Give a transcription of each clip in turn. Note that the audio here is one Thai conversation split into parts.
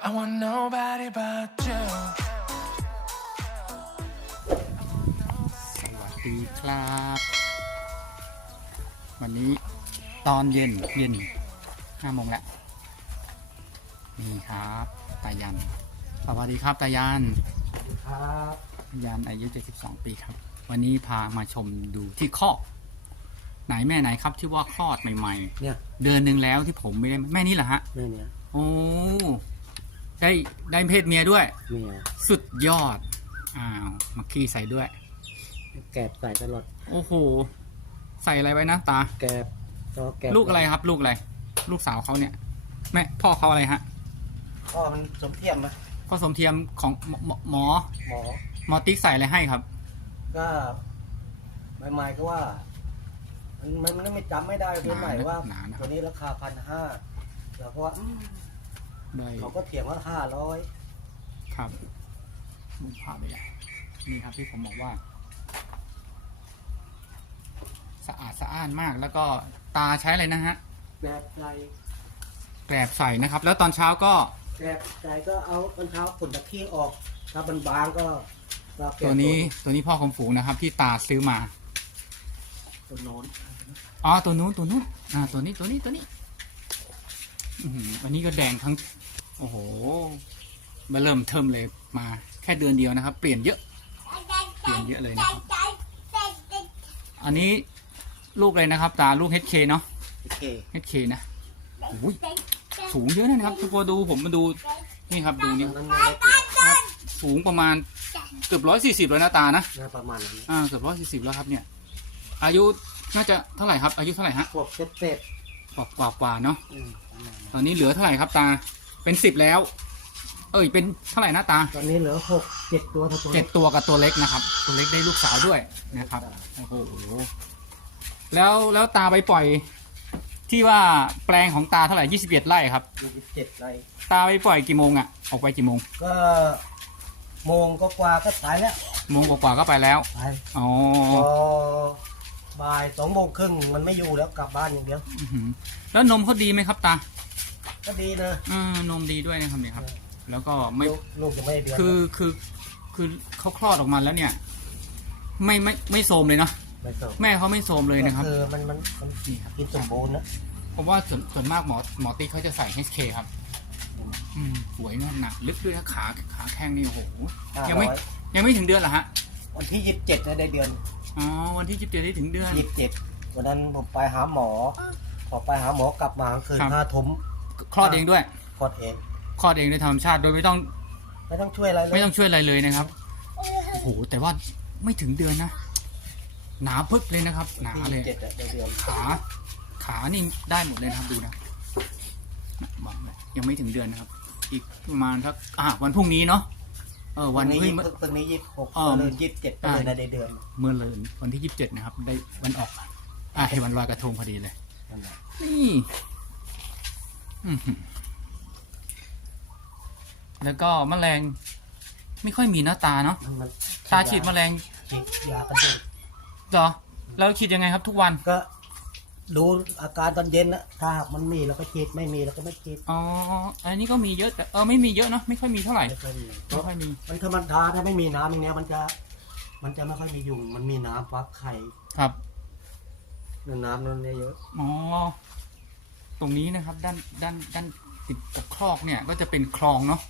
I want nobody but you. สวัสดีครับ วันนี้ตอนเย็นเย็นห้าโมงแล้วนี่ครับตายันสวัสดีครับตายันครับยันอายุ 72 ปีครับ วันนี้พามาชมดูที่คอกไหนแม่ไหนครับที่ว่าคลอดใหม่ เนี่ยๆ เดือนหนึ่งแล้วที่ผมไม่ได้แม่นี่เหรอฮะเนี่ยเนี่ยโอ้ ได้ได้เพศเมียด้วย เมียสุดยอด อ้าวมาขี้ใส่ด้วย แกบใส่ตลอดโอ้โห ใส่อะไรไว้นะตา แกบก็แกบลูกอะไรครับ ลูกอะไร ลูกสาวเขาเนี่ย แม่พ่อเขาอะไรฮะ พ่อมันสมเทียมนะพ่อสมเทียมของหมอหมอหมอ หมอติ๊กใส่อะไรให้ครับ ก็ใหม่ๆก็ว่า มันมันมันไม่จำไม่ได้ตัวไหนว่าหนานะ ตัวนี้ราคาพันห้าเราก็ว่าอืม ได้เขาก็เถียงว่าห้าร้อยครับมุมภาพเลยนี่ครับที่ผมบอกว่า สะอาดสะอ้านมากแล้วก็ตาใช้อะไรนะฮะแกบใส่แกรบใส่นะครับ แล้วตอนเช้าก็แกบใส่ก็เอาตอนเช้าขนตะขี้ออก ถ้ามันบางก็ก็แกะตัวนี้ตัวนี้พ่อคมฝูงนะครับ ที่ตาซื้อมาตัวโน้นอ๋อตัวนู้นตัวนู้นอ่าตัวนี้ตัวนี้ตัวนี้ อือหืออันนี้ก็แดงทั้ง โอ้โหมาเริ่มเทิมเลยมาแค่เดือนเดียวนะครับ เปลี่ยนเยอะ เปลี่ยนเยอะเลยนะครับ อันนี้ลูกเลยนะครับ ตาลูก HK เนาะ โอเค HK นะโอ้ยสูงเยอะนะครับทุกคนดูผมมาดู นี่ครับดูนี่นั้นไม่ได้เก็บครับสูงประมาณเกือบร้อยสี่สิบเลยนะตานะนะประมาณนั้นอ่าเกือบร้อยสี่สิบแล้วครับเนี่ย อายุน่าจะเท่าไหร่ครับ อายุเท่าไหร่ฮะพวกเซ็ตเซ็ตกว่ากว่ากว่าเนาะอืมประมาณนั้นตอนนี้เหลือเท่าไหร่ครับตา เป็นสิบแล้ว เอ้ยเป็นเท่าไหร่นะตาตอนนี้เหลือหกเจ็ดตัวเท่าตัวเจ็ดตัวกับตัวเล็กนะครับ ตัวเล็กได้ลูกสาวด้วยนะครับโอ้โหแล้วแล้วตาไปปล่อย ที่ว่าแปลงของตาเท่าไหร่ยี่สิบเอ็ดไร่ครับยี่สิบเจ็ดไรตาไปปล่อยกี่โมงอะออกไปกี่โมงก็โมงก็กว่าก็ตายแล้วโมงกว่าๆก็ไปแล้วไปอ๋อพอบ่ายสองโมงครึ่งมันไม่อยู่แล้วกลับบ้านอย่างเดียว อื้อหือแล้วนมเขาดีไหมครับตา ก็ดีนะอืมนมดีด้วยนะครับเนี่ยครับ แล้วก็ไม่ลูกลูกจะไม่ได้เดือนคือคือคือเขาคลอดออกมาแล้วเนี่ย ไม่ไม่ไม่โทรมเลยเนาะไม่ส่งแม่เขาไม่โทรมเลยนะครับ ก็คือมันมันมันนี่ครับ กินสมบูรณ์นะผมว่าส่วนส่วนมากหมอหมอติ๊กเขาจะใส่ HK ครับ อืมสวยนะหนักลึกด้วยนะขาขาแข้งนี่โอ้โห ยังไม่ 500ยังไม่ถึงเดือนเหรอฮะ วันที่ยี่สิบเจ็ดได้เดือนอ๋อ วันที่ยี่สิบเจ็ดได้ถึงเดือน ยี่สิบเจ็ดวันนั้นผมไปหาหมอ พอไปหาหมอกลับมาคืนครับ ห้าทุ่ม คลอดเองด้วย คลอดเอง คลอดเองโดยธรรมชาติโดยไม่ต้องไม่ต้องช่วยอะไรเลยไม่ต้องช่วยอะไรเลยนะครับโอ้โหแต่ว่าไม่ถึงเดือนนะหนาพึกเลยนะครับ หนาที่เลยี่ยสิบเจ็ดได้เดือนขา ขานี่ได้หมดเลยนะครับดูนะบอกเลยยังไม่ถึงเดือนนะครับ อีกประมาณสักอะวันพรุ่งนี้เนาะเออวันนี้เฮ้ยยี่เมื่อสิบตรงนี้ยี่สิบหกอ๋อเลยยี่สิบเจ็ดไปเลยนะได้เดือนเมื่อเลยวันที่ยี่สิบเจ็ดนะครับ ได้วันออกอะให้วันลอยกระทงพอดีเลย นั่นแหละนี่อื้อหือ แล้วก็แมลง ไม่ค่อยมีหน้าตาเนาะมันมันตาฉีดแมลงฉีดยากันยุงเหรอแล้วฉีดยังไงครับ ทุกวันก็ดูอาการตอนเย็นนะถ้าหากมันมีเราก็ฉีดไม่มีเราก็ไม่ฉีดอ๋ออันนี้ก็มีเยอะแต่เออไม่มีเยอะเนาะไม่ค่อยมีเท่าไหร่ไม่ค่อยมีเพไม่ราะค่อยมีมันธรรมดาถ้าไม่มีน้ำอย่างเงี้ยมันจะ มันจะไม่ค่อยมียุงมันมีน้ำฟักไข่ครับนั่นน้ำนั่นเนี่ยเยอะอ๋อ ตรงนี้นะครับด้านด้านด้านติดกับคลอกเนี่ยก็จะเป็นคลองเนาะ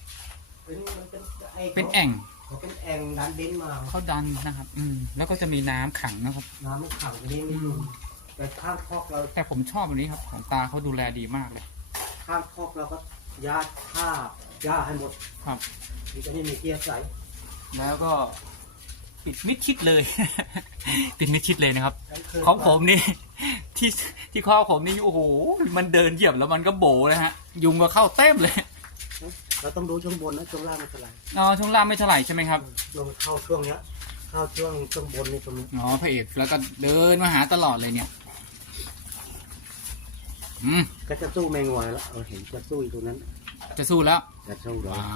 เป็นมันเป็นไเป็นแอ่งเขาเป็นแอ่งดันดินมา เขาดันนะครับ อืมแล้วก็จะมีน้ำขังนะครับ น้ำไม่ขังอันนี้ไม่ยุงแต่ข้างคอกเราแต่ผมชอบอันนี้ครับ ของตาเขาดูแลดีมากเลย ข้างคอกเราก็ยาฆ่าหญ้าให้หมดครับมันจะไม่มีเกลียใสแล้วก็ปิดมิดชิดเลย ปิดมิดชิดเลยนะครับกลาคืนของผมนี่ ที่ที่ข้อผมนี่โอ้โหมันเดินเหยียบแล้วมันก็โบนะฮะ ยุงก็เข้าเต็มเลยเราต้องดูช่วงบนนะช่วงล่างไม่เป็นไรอ๋อช่วงล่างไม่เท่าไหร่ใช่ไหมครับลงเข้าช่วงเนี้ยเข้าช่วงช่วงบนนี่ตรงนี้อ๋อพระเอกแล้วก็เดินมาหาตลอดเลยเนี่ยอืมก็จะสู้ไม่งวยแล้วเราเห็นจะสู้อยู่ตรงนั้น จะสู้แล้วจะสู้แล้วว้า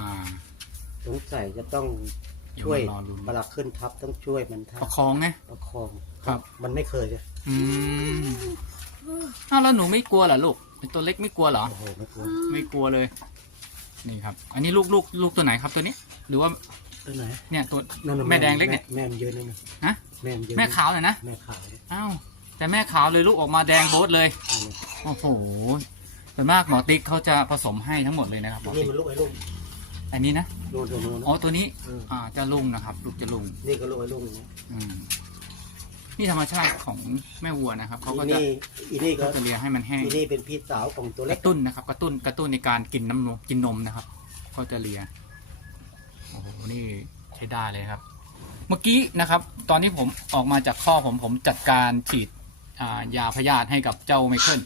สงสัยจะต้องเดี๋ยวช่วยมารอลุ้นเวลาขึ้นทับต้องช่วยมันทัประคองไงประคองครับ มันไม่เคยเลย อืมอ้าวแล้วหนูไม่กลัวเหรอลูกเป็นตัวเล็กไม่กลัวเหรอ โอ้โหไม่กลัวไม่กลัวเลย นี่ครับ อันนี้ลูกลูกลูกตัวไหนครับตัวนี้ หรือว่าตัวไหนเนี่ยตัว นั่นน่ะแม่แดงเล็กเนี่ย แม่มันเยอะนั่นนะฮะ แม่มันเยอะแม่ขาวหน่อยนะ แม่ขาวอ้าวแต่แม่ขาวเลยลูกออกมาแดงโบ๊ทเลยอันนี้โอ้โหส่วนมากหมอติ๊กเขาจะผสมให้ทั้งหมดเลยนะครับหมอนี่ติ๊กมันลูกไอ้ลูกอันนี้นะโดนตัวนู้นอ๋อ ตัวนี้อืมอ่าจะลุงนะครับ ลูกจะลุงนี่ก็ลูกไอ้ลูกอย่างเงี้ยอืม นี่ธรรมชาติของแม่วัวนะครับเขาก็จะนี่อีนี่ก็เขาจะเลียให้มันแห้งอีนี่เป็นพี่สาวของตัวกเล็กระตุ้นนะครับกระตุ้นกระตุ้นในการกินน้ำนมกินนมนะครับเขาจะเลียโอ้โหนี่ใช้ได้เลยครับ เมื่อกี้นะครับ ตอนที่ผมออกมาจากข้อผมผมจัดการฉีดอ่ายาพยาธิให้กับเจ้าไมเคิล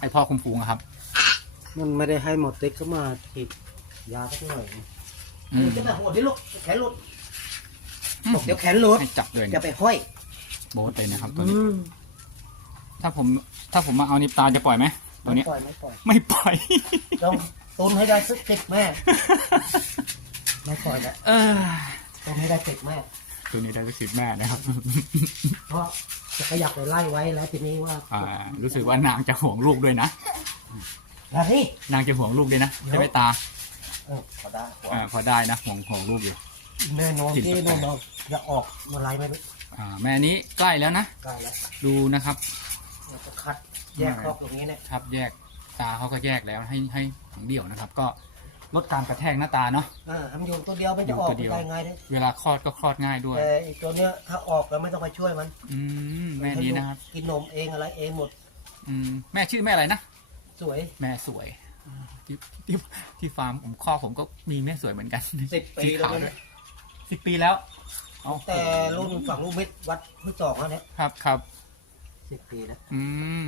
ไอพ่อคุมฝูงอะครับมันไม่ได้ให้หมดเต็กเข้ามาฉีดยาสักหน่อยอืมจะไปหัวดิลูกแขนหลุดอืมบอกเดี๋ยวแขนหลุดให้จับเลยจะเนี่ยไปห้อย โบ๊ทเลยนะครับตัวนี้ ถ้าผม ถ้าผมมาเอานิปตาจะปล่อยไหมตัวเนี้ยไม่ปล่อยไม่ปล่อยไม่ปล่อยต้องตุนให้ได้สักติดแม่ ไม่ปล่อยแล้วเออตุนให้ได้ติดแม่ ตัวนี้ได้ไปสิทธิ์แม่นะครับ เพราะจะขยับไปไล่ไว้แล้วทีนี้ว่าอ่า รู้สึกว่านางจะห่วงลูกด้วยนะอะไรนางจะห่วงลูกด้วยนะใช่ไหมตาเออพอได้อ่าพอได้นะห่วงห่วงลูกอยู่ แน่นอนติดที่แปลกๆแน่นอนจะออกเมื่อไรไม่รู้ อ่าแม่นี้ใกล้แล้วนะใกล้แล้วดูนะครับ เราจะคัดแยกครอบตรงนี้เนี่ยครับแยกตาเขาก็แยกแล้วให้ให้ถังเดี่ยวนะครับ ก็ลดการกระแทกหน้าตาเนาะอ่าทำอยู่ตัวเดียวมันจะออกอยู่ตัวเดียว ได้ไงเนี่ยเวลาคลอดก็คลอดง่ายด้วย แต่อีกตัวเนี้ยถ้าออกแล้วไม่ต้องไปช่วยมันอืมแม่นี้นะครับ กินนมเองอะไรเองหมดอืมแม่ชื่อแม่อะไรนะ สวย แม่สวยที่ที่ที่ฟาร์มผมข้อผมก็มีแม่สวยเหมือนกัน สิบปีสีแล้วขาวเนี่ด้วยย สิบปีแล้ว เอาแต่รุ่นฝั่งลูกมิตรวัดห้วยจอกแล้วเนี่ยครับครับ สิบปีแล้วอืม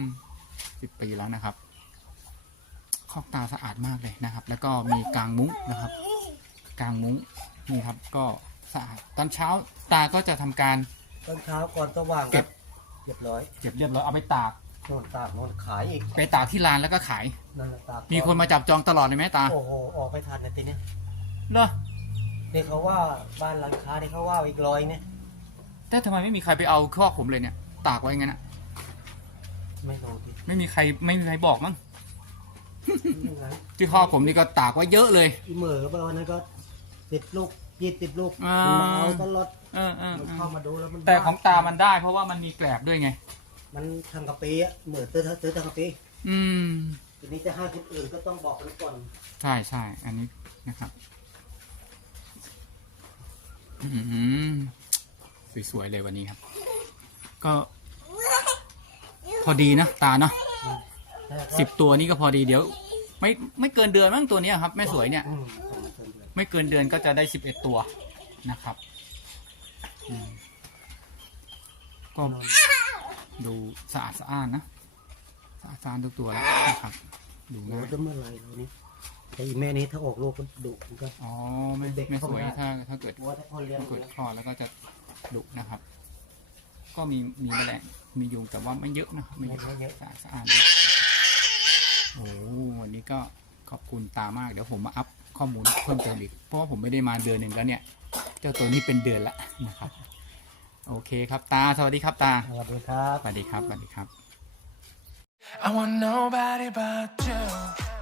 สิบปีแล้วนะครับคอกตาสะอาดมากเลยนะครับ แล้วก็มีกางมุ้งนะครับกางมุ้งนี่ครับ ก็สะอาดตอนเช้าตาก็จะทำการ ตอนเช้าก่อนสว่างเก็บ เรียบร้อยเก็บเรียบร้อยเอาไปตากนอนตากนอนขายอีกไปตากที่ร้านแล้วก็ขาย นั่นแหละตากมีคนมาจับจองตลอดเลยไหมตาโอ้โหออกไปทันในทีเนี้ยเหรอ นี่เขาว่าบ้านร้านค้าที่เขาว่าอีกร้อยเนี่ย แต่ทำไมไม่มีใครไปเอาคอกผมเลยเนี่ย ตากไว้งั้นอะไม่รู้ที่ไม่มีใครไม่มีใครบอกมั้งยังไงที่คอกผมนี่ก็ตากไว้เยอะเลย อีเหมอก็วันนั้นก็ติดลูกยี่สิบลูกอ่ามั นมาเอาตลอดเออเออมันเอเข้าอมาดูแล้วมันแต่ของตามันได้ เพราะว่ามันมีแกลบด้วยไง มันทางกะปีอะเหมือนซื้อซื้อทางกะปีอืม ทีนี้จะให้คนอื่นก็ต้องบอกกันก่อน ใช่ใช่อันนี้นะครับอืม สวยๆเลยวันนี้ครับ ก็ พอดีนะตาเนาะสิบตัวนี้ก็พอดีเดี๋ยว ไม่ไม่เกินเดือนมั้งตัวเนี้ยครับแม่สวยเนี่ยอืมเอามาเติมเลยไม่เกินเดือนก็จะได้สิบเอ็ดตัวนะครับอืมก็ดูสะอาดสะอ้านนะสะอาดสะอ้านทุกตัวแล้วนะครับ ดูโอ้ง่ายจะเมื่อไหรตัวนี้ แต่อีแม่นี้ถ้าออกลูกมันดุมันก็อ๋อไม่เด็กไม่สวยเข้ามาถ้าถ้าเกิดว่าถ้าพ่อเลี้ยงถ้าเกิดคลอดแล้วก็จะดุนะครับ ก็มีมีแมลงมียุงแต่ว่าไม่เยอะนะครับไม่ไม่เยอะเยอะ สะอาดสะอ้านดีโอ้วันนี้ก็ขอบคุณตามากเดี๋ยวผมมาอัพข้อมูลเพิ่มเติมอีกเพราะว่าผมไม่ได้มาเดือนหนึ่งแล้วเนี่ย เจ้าตัวนี้เป็นเดือนละนะครับ โอเคครับตาสวัสดีครับตาสวัสดีครับ สวัสดีครับสวัสดีครับ I want nobody but you.